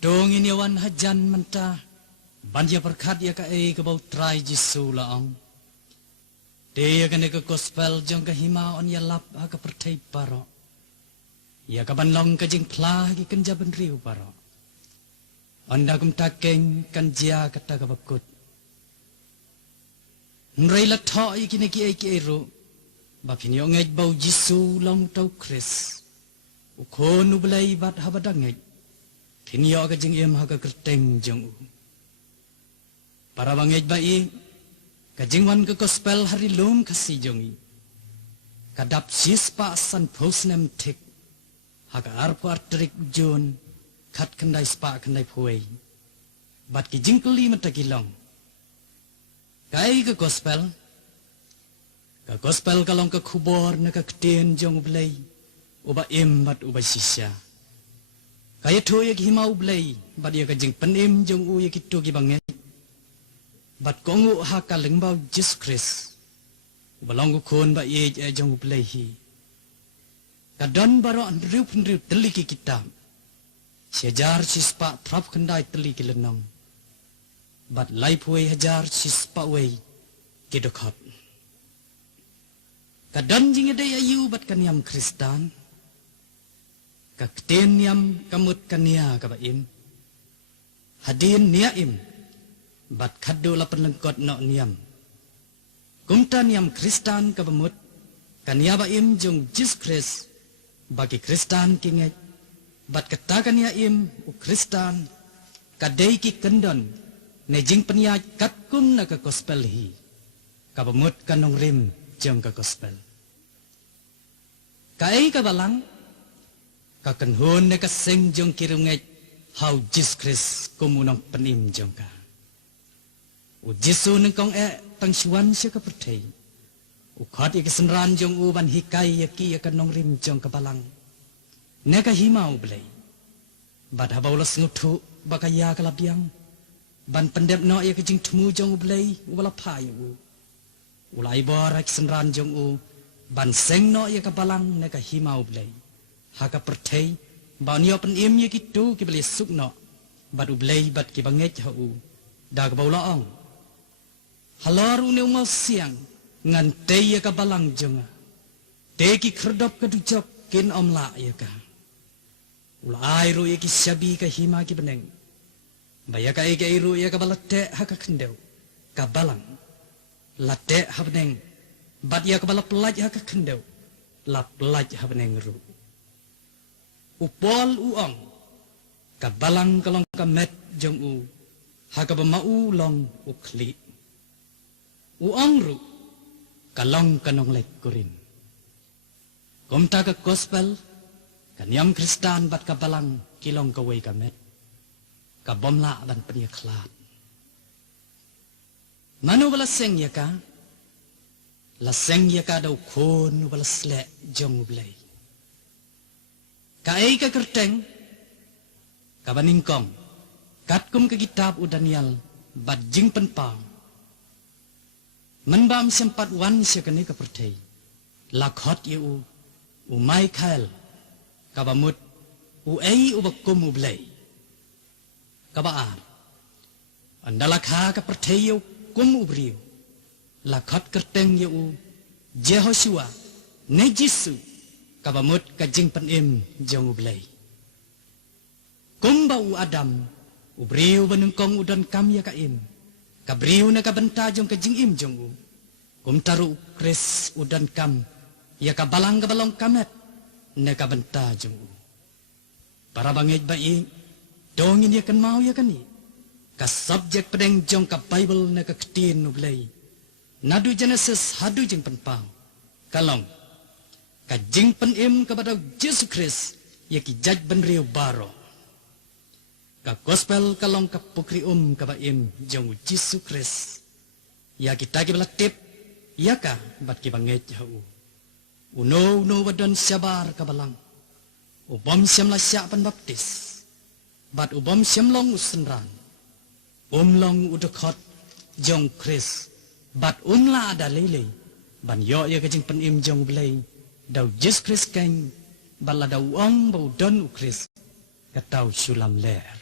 Dong ini wan hajan mentah bandia perkat ya ka ke bau trai Jesu laong. Dia kan ke gospel jong ke hima on ya lap ka pertai paro. Ya ka banlong ka jing plah ki kenja benriu paro. Anda kum takeng kan jia kata ka bakut. Nrai la tho ki ne ki ero. Bapin yo ngej bau Jesu long tau Chris. Ukon ublai bat habadangej. Tinyo ka jing im ha ka kerteng jong u. Para bangej bai kajingwan ke gospel hari lum kasi jongi. Kadap sis pa san posnem tik. Haka arpo arterik jon kat kendai spa kendai puai. Bat ki jingkeli matakilong. Kai ke gospel. Ka gospel kalong ke kubor na ka ketien jong ublay. Uba im bat uba sisya. Kaya to ya ki hima ublay. Bat ya ka jing penim jong u ya ki to ki bangej. Bat kongu haka lengbau Jesus Christ. Balong kon ba ye jong ublay hi. Kadon baro andriu pendriu teliki kitab. Sejar sispa prap kendai teliki lenong. Bat lai puai hajar sispa wei kidokot. Kadon jing ada ayu bat kaniam Kristan. Kakten yam kamut kania kabaim. Hadin niaim. Bat kado la penlengkot no niam. Kumta niam Kristan kabamut. Kania baim jong Jesus Christ. Bagi Kristan kinget. Bat katakan ya im u Kristan. Kadai ki kendon. Nejing peniaj katkum na ka gospel hi. Kabamut kanong rim jong ka gospel. Kai kabalang. Kakenhun na kasing jong kirungej. How Jesus Christ kumunong penim jong ka. U Jesu nang kong tangsuan siya ka pertay. U khat ikisenran jong uban hikay yaki yakanong rim jong kabalang. Neka himau belay. Bad habaulas ngutu bakaya kalabyang. Ban pendep no ya kajing temu jong belay wala payu. Ulay bora ikisenran jong u. Ban seng no ya kabalang neka himau belay. Haka pertay. Ba niyo penim ya kitu kibali suk no. Bad ublay bad kibangej hau. Dag baulaong. Halar une umau siang ngan ya ka balang jonga. Ki kerdop ka dujok kin omla ya ka. Ulai ru ya ki syabi ka hima ki beneng. Baya ka ege ru ya ka balate ha ka kendeu. Ka balang. Late ha beneng. Bat ya ka bala pelaj ha ka kendeu. La pelaj ha beneng ru. Upol uong. Ka balang kalong ka met jong u. Ha ka bamau long ukli. Uang ru kalong kanong lek kurin. Kumta ka gospel kanyam Kristan bat kabalang kilong kaway kamet. Kabomla ban peniaklat. Manu bala seng ya ka? La seng ya ka daw kon bala slek jong blay. Kaay ka kerteng kabaningkong katkum ka kitab u Daniel bat jing penpang. Menbam sempat wan siya kani ka pertay. Lakhot ya u Michael kabamut u ay u bakum u blay. Kabaan. Andalakha ka pertay ya kum u briyo. Lakhot kerteng ya u Jehoshua ne Jesu kabamut ka jing penim jong u blay. Kumba u Adam u briyo banungkong u don kam ya ka im. Kabriu na kabenta jong kajing im jong u. Kumtaru Chris udan kam. Ya kabalang kabalong kamet. Na kabenta jong u. Para bangej bai. Dongin ya kan mau ya kan ni. Ka subjek pedeng jong ka Bible na kaketin u blay. Nadu Genesis hadu jeng penpang. Kalong. Kajing penim kepada Jesus Christ. Ya ki jaj benriu baro. Ka gospel kalong ka pukri kabaim jong Jesus Christ. Ya kita ki belatip. Ya ka bat ki bangej hau. Uno wadon syabar kabalang. Ubom syam la syak pan baptis. Bat ubom syam long usenran. Long udekot jong Christ. Bat la ada lele. Ban yo ya kajing penim jong belay. Daw Jesus Christ keng. Bala daw ong bau don u Christ. Katau sulam ler.